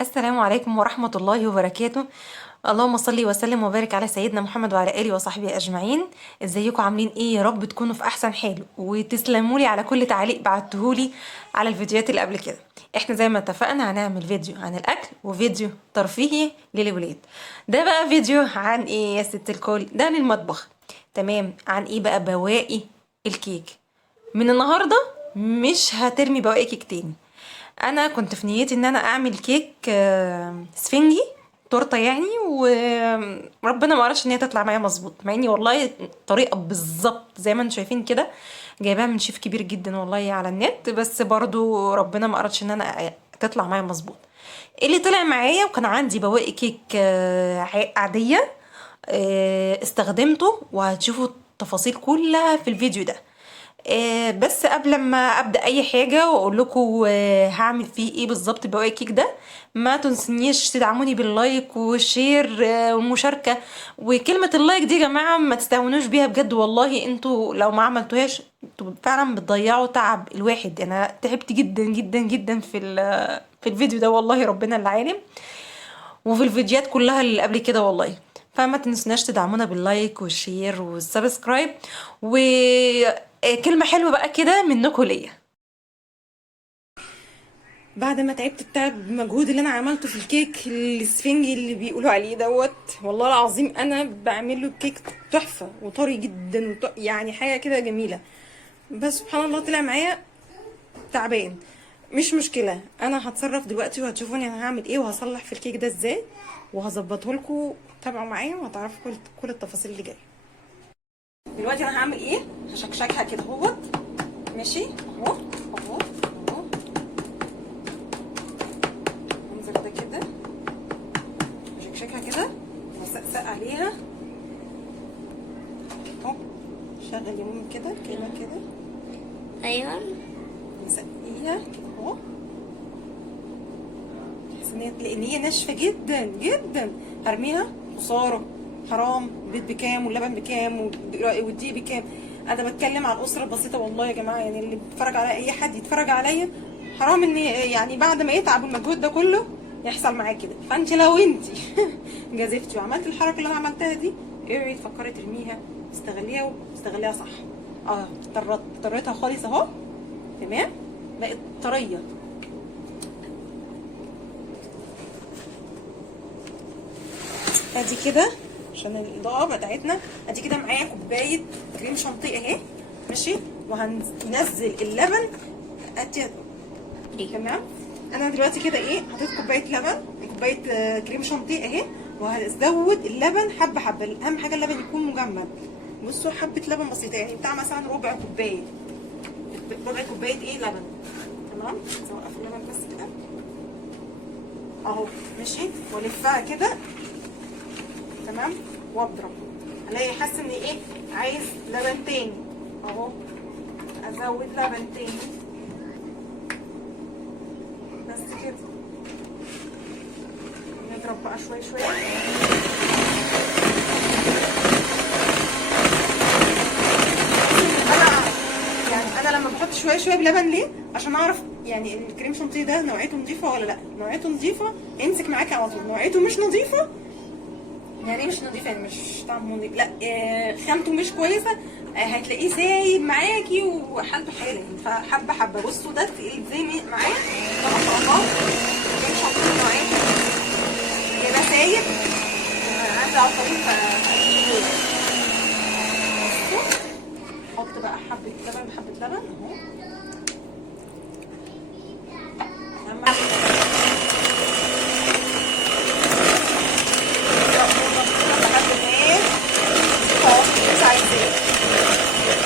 السلام عليكم ورحمة الله وبركاته. اللهم صل وسلم وبارك على سيدنا محمد وعلى آله وصحبه أجمعين. ازيكم عاملين ايه؟ يا رب تكونوا في أحسن حال، وتسلمولي على كل تعليق بعتهولي على الفيديوهات اللي قبل كده. احنا زي ما اتفقنا هنعمل فيديو عن الأكل وفيديو ترفيهي للولاد. ده بقى فيديو عن ايه يا ست الكل؟ ده عن المطبخ. تمام. عن ايه بقى؟ بواقي الكيك. من النهاردة مش هترمي بواقي كيك تاني. انا كنت في نيتي ان انا اعمل كيك سفنجي، تورته يعني، وربنا ما قررش ان هي تطلع معايا مظبوط، مع اني والله الطريقه بالظبط زي ما انتم شايفين كده جايباها من شيف كبير جدا والله على النت، بس برضو ربنا ما قررش ان انا تطلع معايا مظبوط. اللي طلع معايا وكان عندي بواقي كيك عاديه، استخدمته وهتشوفوا التفاصيل كلها في الفيديو ده. بس قبل ما ابدا اي حاجه واقول لكم هعمل فيه ايه بالظبط بواقي الكيك ده، ما تنسونيش تدعموني باللايك والشير والمشاركه. وكلمه اللايك دي يا جماعه ما تستهونوش بيها بجد، والله انتوا لو ما عملتوهاش انتوا فعلا بتضيعوا تعب الواحد. انا تعبت جدا جدا جدا في الفيديو ده والله، ربنا اللي عالم، وفي الفيديوهات كلها اللي قبل كده والله. فما تنسوناش تدعمونا باللايك والشير والسبسكرايب. وكلمة حلوة بقى كده منكم ليا. بعد ما تعبت التعب المجهود اللي انا عملته في الكيك الاسفنجي اللي بيقولوا عليه دوت، والله العظيم انا بعمل له كيك تحفة وطري جدا يعني حاجة كده جميلة، بس سبحان الله طلع معايا تعبان. مش مشكله، انا هتصرف دلوقتي وهتشوفوني انا هعمل ايه وهصلح في الكيك ده ازاي وهظبطه لكم. تابعوا معايا وهتعرفوا كل التفاصيل اللي جايه. دلوقتي انا هعمل ايه؟ هشكشكها كده اهوت، ماشي، اهو اهو اهو، المنظر ده كده، هشكشكها كده واسقسق عليها اهو. شغل يمين كده كده، ايوه نسقيها كده اهو، لان هي ناشفه جدا جدا. هرميها خساره، حرام. البيض بكام واللبن بكام والدقيق بكام؟ انا بتكلم عن الاسره البسيطه والله يا جماعه، يعني اللي بيتفرج عليا، اي حد يتفرج عليا حرام ان يعني بعد ما يتعب المجهود ده كله يحصل معاه كده. فانت لو انت جازفتي وعملت الحركه اللي انا عملتها دي، اوعي تفكري ترميها، استغليها صح. طريتها خالص اهو، تمام، بقت طريه. ادي كده عشان الاضاءه بتاعتنا. ادي كده معايا كوبايه كريم شانتيه اهي، ماشي، وهننزل اللبن. ادي تمام. انا دلوقتي كده ايه، حطيت كوبايه لبن، كوبايه كريم شانتيه اهي، وهزود اللبن حبه حبه. اهم حاجه اللبن يكون مجمد. بصوا، حبه لبن بسيطه يعني بتاع مثلا ربع كوبايه ايه لبن، تمام. اوقف اللبن بس كده اهو، ماشي، والفها كده تمام، واضرب. الاقي حاسه ان ايه، عايز لبن تاني اهو، ازود لبن تاني بس كده. نضرب بقى شويه شويه. انا لما بحط شويه شويه بلبن ليه؟ عشان اعرف يعني الكريم شانتيه ده نوعيته نظيفه ولا لا. نوعيته نظيفه يمسك معاكي على طول، نوعيته مش نظيفه يعني مش نظيفه يعني مش طعمه نظيف، لا خامته مش كويسه، هتلاقيه سايب معاكي وحالته حاله. فحبه حبه. بصوا ده تقيل زي معايا ما شاء الله، على الطريق فهجيب. حط بقى حبه لبن بحبه لبن اهو.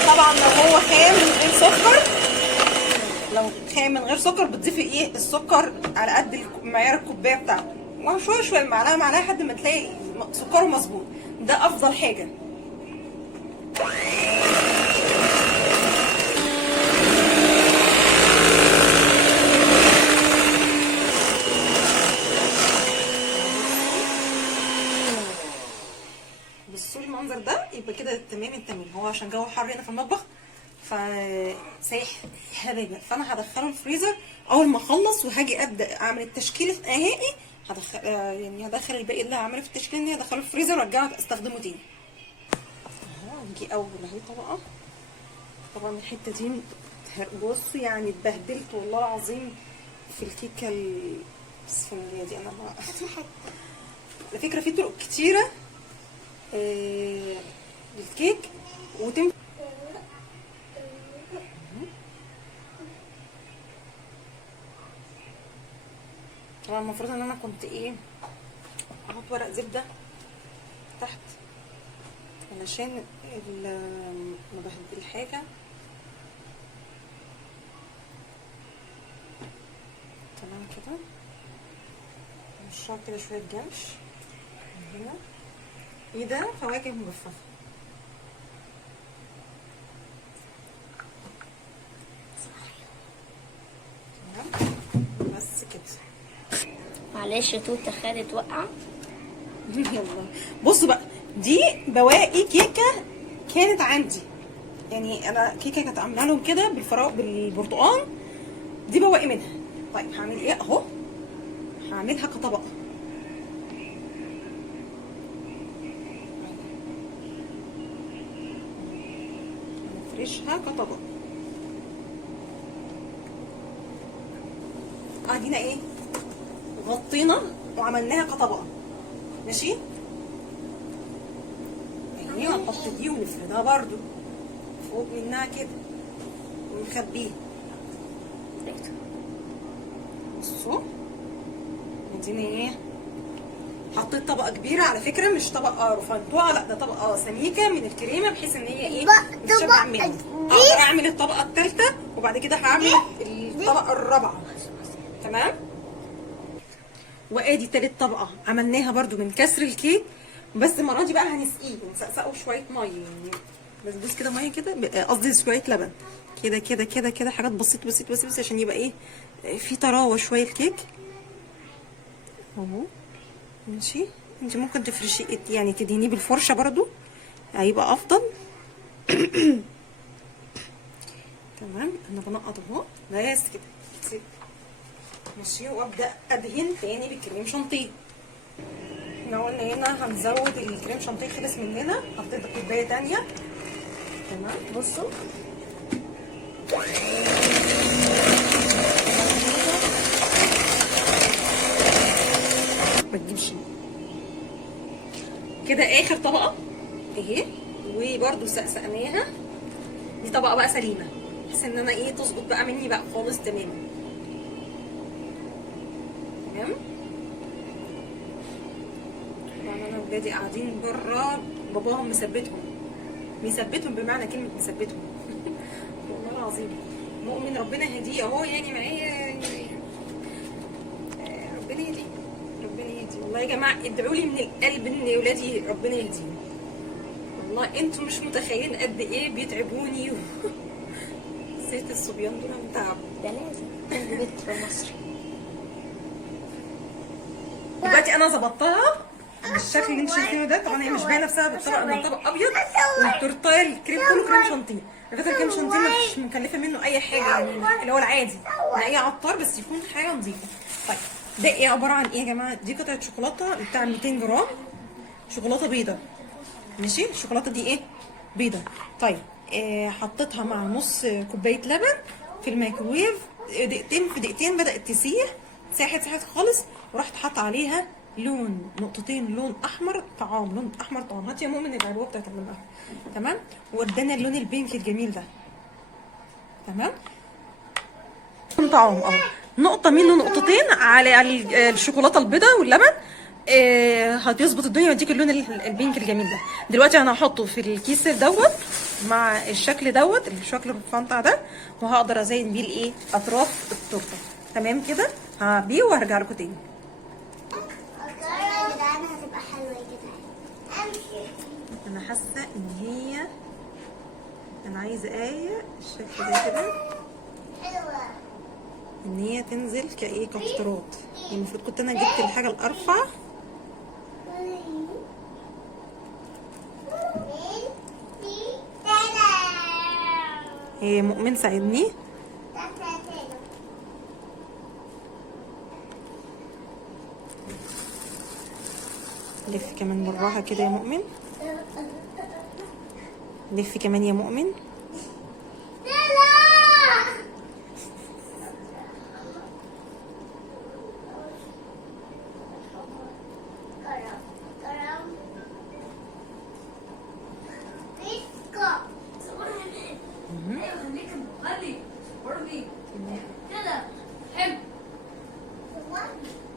طبعا لو هو خام من غير سكر، لو خام من غير سكر بتضيفي ايه السكر على قد معيار الكوبايه بتاعته، وشويه شويه معلقه معلقه لحد ما تلاقي سكره مظبوط. ده افضل حاجه. بصوا المنظر ده، يبقى كده تمام التمام. هو عشان جو حر هنا في المطبخ فسايح هبابه، فانا هدخله الفريزر اول ما اخلص، وهاجي ابدا اعمل التشكيل النهائي. هدخل يعني هدخل الباقي اللي هعمله في التشكيل النهائي هدخله الفريزر وارجعه استخدمه تاني. اهو نيجي اول اهي طبقه. طبعا الحته دي بصوا يعني اتبهدلت والله العظيم في الكيكه الاسفنجيه دي. انا على فكره في طرق كتيره للكيك وتنفع. طبعا المفروض ان انا كنت ايه احط ورق زبده تحت علشان نبهدل الحاجه. تمام كده. نشرب كده شويه جمش من هنا. ايه ده؟ فواكه مجففه. تمام بس كده. معلش توته خدت وقعه. يلا بصوا بقى، دي بواقي كيكه كانت عندي، يعني انا كيكه كانت عامله لهم كده بالبرتقال، دي بواقي منها. طيب هعمل ايه اهو، هعملها كطبقه. هنفرشها كطبقه. ادينا ايه غطينا وعملناها كطبقه. ماشي. يعني هنحط دي ونفردها برضو فوق منها كده ونخبيها. بصوا ادينا ايه، حطيت طبقه كبيره على فكره، مش طبقه رفنطوعه، لا ده طبقه سميكه من الكريمه بحيث ان هي ايه تشبع مني. اقدر اعمل الطبقه الثالثه وبعد كده هعمل الطبقه الرابعه. تمام. وادي تالت طبقه عملناها برضو من كسر الكيك، بس المره دي بقى هنسقيه ونسقسقه شويه ميه، يعني بس كده ميه كده، قصدي شويه لبن كده كده كده كده، حاجات بسيطه بسيطه بس بس عشان يبقى ايه في طراوه شويه الكيك اهو. ماشي. انت ممكن تفرشي يعني تدهنيه بالفرشه برضو هيبقى افضل. تمام. انا بنقط اهو بس كده. ماشي. وابدا ادهن تاني بالكريم شانتيه. احنا قلنا هنا هنزود الكريم شانتيه، خلص مننا، حطيت كوبايه تانيه. تمام. بصوا ما تجيبش كده. اخر طبقه اهي، وبرده سقسقناها. دي طبقه بقى سليمه بحيث ان انا ايه تظبط بقى مني بقى خالص تماما. تمام. طبعا انا ولادي قاعدين بره، باباهم مثبتهم بمعنى كلمه مثبتهم. والله العظيم مؤمن ربنا يهديه اهو، يعني معايا ربنا يهديه ربنا يهديه. والله يا جماعه ادعوا لي من القلب ان ولادي ربنا يهديهم. والله انتوا مش متخيلين قد ايه بيتعبوني. نسيت الصبيان دول من تعب. ده لازم كل بيت في مصر. دلوقتي انا ظبطتها بالشكل اللي انتوا شايفينه ده. طبعا هي مش باينه بسبب الطبق، ان الطبق ابيض والتورتايه الكريم كله كريم شانتيه. على فكره الكريم شانتيه مش مكلفه منه اي حاجه، يعني اللي هو العادي من اي عطار، بس يكون حاجه نظيفه. طيب ده ايه عباره عن ايه يا جماعه؟ دي قطعه شوكولاته بتاع 200 جرام شوكولاته بيضه. ماشي. الشوكولاته دي ايه بيضه. طيب حطيتها مع نص كوبايه لبن في الميكروويف دقيقتين، في دقيقتين بدات تسيح، ساحت خالص، ورحت حاطه عليها لون نقطتين لون احمر طعام، لون احمر طعام. هات يا مؤمن العبوه بتاعت اللون الاحمر. تمام، وادانا اللون البينك الجميل ده. تمام، لون طعام نقطه منه نقطتين على الشوكولاته البيضاء واللبن. هتظبط الدنيا ويديك اللون البينك الجميل ده. دلوقتي انا هحطه في الكيس دوت مع الشكل دوت، الشكل الرفنطع ده، وهقدر ازين بيه الايه اطراف التورته. تمام كده، هبيه وهرجع لكم تاني. هتبقى حلوة كده. انا حاسه ان هي، انا عايزه الشكل ده كده، حلوة. ان هي تنزل كايه كفترات. يعني المفروض كنت انا جبت الحاجه الارفع. مؤمن ساعدني. لف كمان بالراحه كده يا مؤمن، لف كمان يا مؤمن.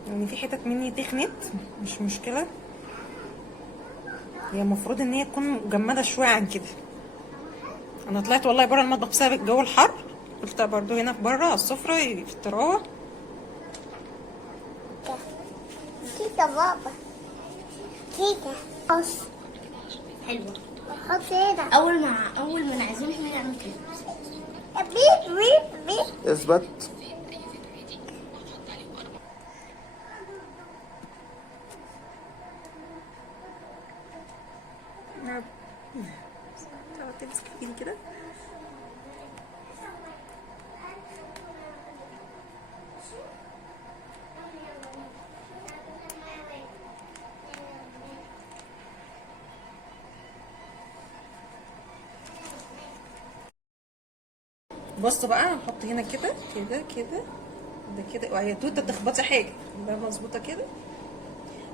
يعني في حتت مني تخنت، مش مشكله، هي المفروض ان هي تكون مجمده شويه عن كده. انا طلعت والله بره المطبخ بسبب الجو الحر، قلت برضو هنا في بره على السفره في الطراوه. كيكة بابا، كيكة قص حلوة. حط هنا أول ما نعزمهم نعمل كده. بيب بيب بيب. اثبت. تمسك ايدي كده. بصوا بقى، هنحط هنا كده كده كده ده كده، وهي توته تخبطي حاجه ده مظبوطه كده.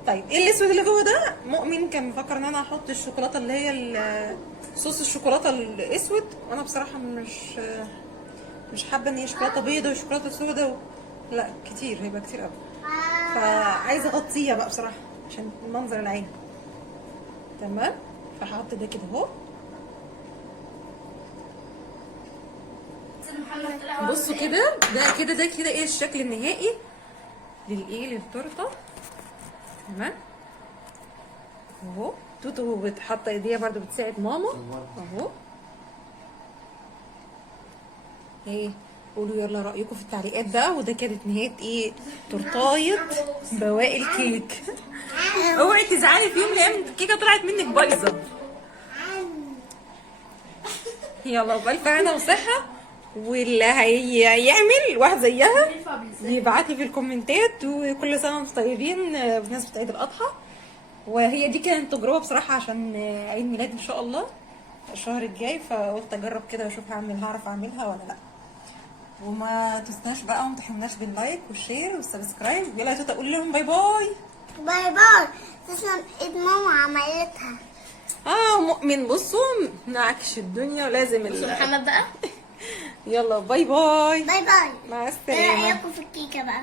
طيب ايه الاسود اللي جوه ده؟ مؤمن كان مفكر ان انا هحط الشوكولاته اللي هي صوص الشوكولاته الاسود، وانا بصراحه مش حابه ان هي شوكولاته بيضه وشوكولاته سودا لا كتير، هيبقى كتير قوي، فعايزه اغطيها بقى بصراحه عشان المنظر العين. تمام، فهحط ده كده اهو. بصوا كده، ده كده ايه الشكل النهائي للتورته. تمام اهو. توتو بتحط ايديها برضو بتساعد ماما اهو. قولوا يلا رايكم في التعليقات بقى. وده كانت نهايه تورتايه بواقي الكيك. اوعي تزعلي في يوم من الايام الكيكه طلعت منك بايظه. يلا بالف هنا وصحه، واللي هيعمل واحد زيها يبعت لي في الكومنتات. وكل سنه وانتم طيبين بمناسبه عيد الاضحى. وهي دي كانت تجربه بصراحه عشان عيد ميلادي ان شاء الله الشهر الجاي، فقلت اجرب كده واشوف هعرف اعملها ولا لا. وما تنسناش بقى وما تحرمناش باللايك والشير والسبسكرايب. يلا يا توتا قولي لهم باي باي. باي باي. تسلم ايد ماما عملتها. مؤمن بصوا نعكش الدنيا ولازم محمد بقى. يلا باي باي. باي باي. مع ايه السلامه. رايكم في الكيكه بقى؟